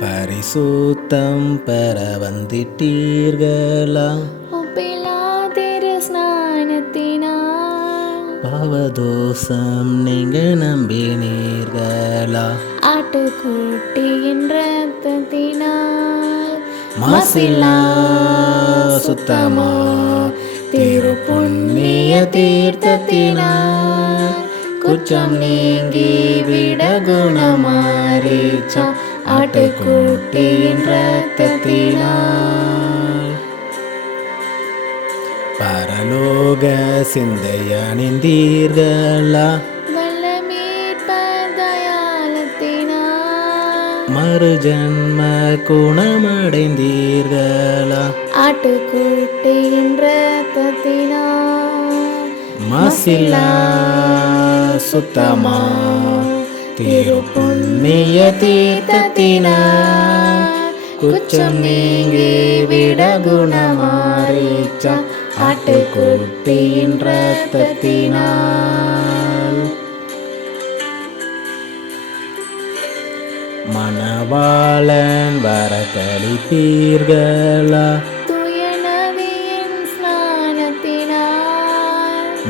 பரிசுத்தம் பெற வந்திட்டீர்களா? ஒப்பிலா திரு ஸ்நானத்தினால் பாவதோஷம் நீங்க நம்பினீர்களா? ஆட்டுக்குட்டியின் ரத்தத்தினால் மாசில்லா சுத்தமா திரு புண்ணிய தீர்த்தத்தினால் குற்றம் நீங்கி விட குணமாறிச்சா ஆட்டுக்குட்டியின் ரத்தத்தினால் பரலோக சிந்தையணிந்தீர்களா மறுஜன்ம குணமடைந்தீர்களா? ஆட்டுக்குட்டியின் ரத்தத்தினால் மாசில்லா சுத்தமா? திரு புண்ணிய தீர்த்தத்தினால் குற்றம் நீங்கி விட குணமாறிச்சா ஆட்டுக்குட்டியின் ரத்தத்தினால் மணவாளன் வர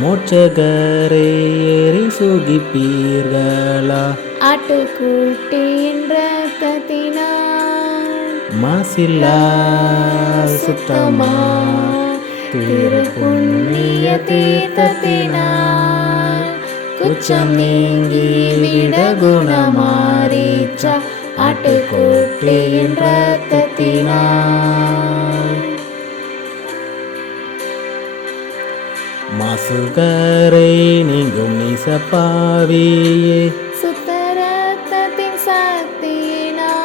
மோட்சகரை ஏறி சுகிப்பீர்களா? ஆட்டுக்குட்டியின் ரத்தத்தினால் மாசில்லா சுத்தமா? திரு புண்ணிய தீர்த்தத்தினால் குச்சம் நீங்கி விட குணமாறிச்சா? ஆட்டுக்குட்டியின் ரத்தத்தினால் மாசுகரை நீங்கும் நீசப்பாவியே. சுத்தரத்தத்தின் சக்தியினால்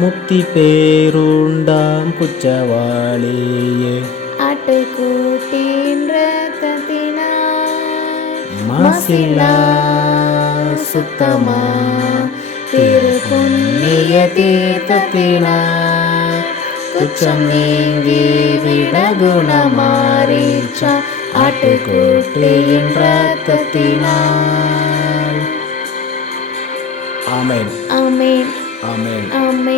முக்தி பேருண்டாம் குச்சவாளியே ஆட்டுக்குட்டியின் ரத்தத்தினால் மாசில்லா சுத்தமா. திரு புண்ணிய தீர்த்தத்தினால் குச்சம் நீங்கி விட குணமாறிச்சா ஆட்டுக்குட்டியின் ரத்தத்தினால். ஆமென். ஆமென். ஆமென். ஆமென்.